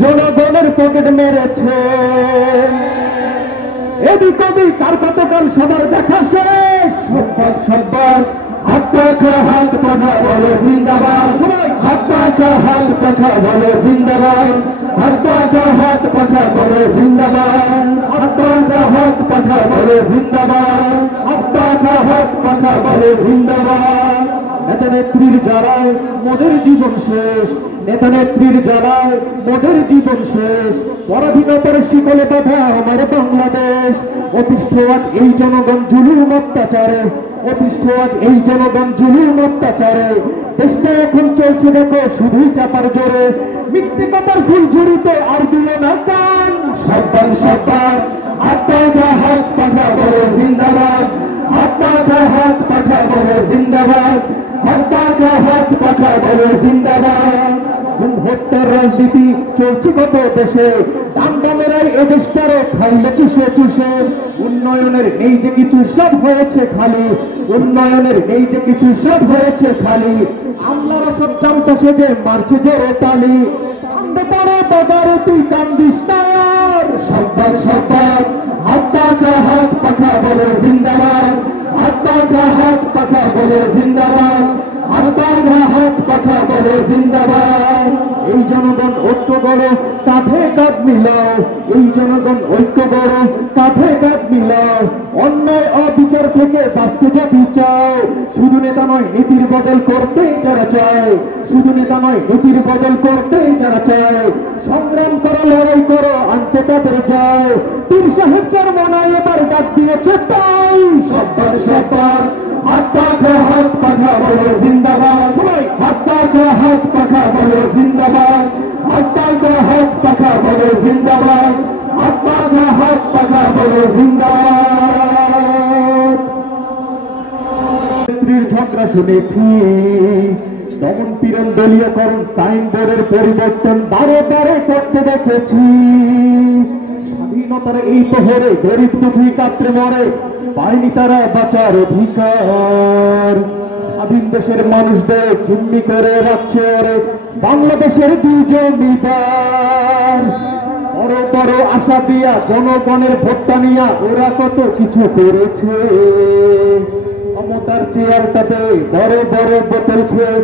জনগণের পকেট মেরেছে। এদিক ওদিক কার কতকাল সবার দেখা শেষ। সব্বার হাত পাখা বলে জিন্দাবাদ, সবাই হাত পাখা বলে জিন্দাবাদ, হাত পাখা বলে জিন্দাবাদ, হাত পাখা বলে জিন্দাবাদ, হাত পাখা বলে জিন্দাবাদ। নেতা নেত্রীর জ্বালায় মোদের জীবন শেষ, নেতা নেত্রীর জ্বালায় মোদের জীবন শেষ। পরাধীনতার শিকলে বাঁধা আমার বাংলাদেশ। অতিষ্ঠ আজ এই জনগণ জুলুম অত্যাচারে, অতিষ্ঠ আজ এই জনগণ জুলুম অত্যাচারে। দেশটা এখন চলছে দেখো শুধুই চাপার জোরে। মিথ্যে কথার ফুল ঝুড়িতে আর দিল না কান। সব্বার হাত পাখা বলে জিন্দাবাদ, হাত পাখা বলে জিন্দাবাদ, হাত পাখা বলে জিন্দাবাদ। হত্যার রাজনীতি চলছে কত দেশে, দামেরাই এ দেশটারে খাইলে চুষে চুষে। উন্নয়নের এই যে কিছু সব হয়েছে খালি, উন্নয়নের এই যে কিছু সব হয়েছে খালি। আমলারা সব চামচা সেজে মারছে জোরে তালি। কান্দে পড়ে বাগারে তুই কান্দিস না আর। সব্বার হাত পাখা বলে জিন্দাবাদ, হাত পাখা বলে জিন্দাবাদ, হাত পাখা বলে জিন্দাবাদ। এই জনগণ ঐক্য গড় কাঁধে কাঁধ মিলাও, এই জনগণ ঐক্য গড় কাঁধে কাঁধ মিলাও। অন্যায় অবিচার থেকে বাঁচতে যদি চাও, শুধু নেতা নয় নীতির বদল করতেই যারা চায়, শুধু নেতা নয় নীতির বদল করতেই যারা চায়। সংগ্রাম করো, লড়াই করো, আনতে তাদের যায়। পীর সাহেব চরমনায় এবার ডাক দিয়েছে তাই। সব্বার হাত পাখা বলে জিন্দাবাদ, সবাই হাত পাখা বলে জিন্দাবাদ, হাত পাখা বলে জিন্দাবাদ, হাত পাখা বলে জিন্দাবাদ। নেত্রীর ঝগড়া শুনেছি, দমন পীড়ন দলীয়করণ সাইনবোর্ডের পরিবর্তন বারে করতে দেখেছি। স্বাধীনতার এই প্রহরে গরিব দুঃখী কাতরে মরে, পায়নি তারা বাঁচার অধিকার। স্বাধীন দেশের মানুষদের জিম্মি করে রাখছে ওরে বাংলাদেশের দুই জমিদার। বড় আশা দিয়া জনগণের ভোটটা নিয়া ওরা কত কিছু করেছে। ক্ষমতার চেয়ারটাতে বড় বোতল খেয়ে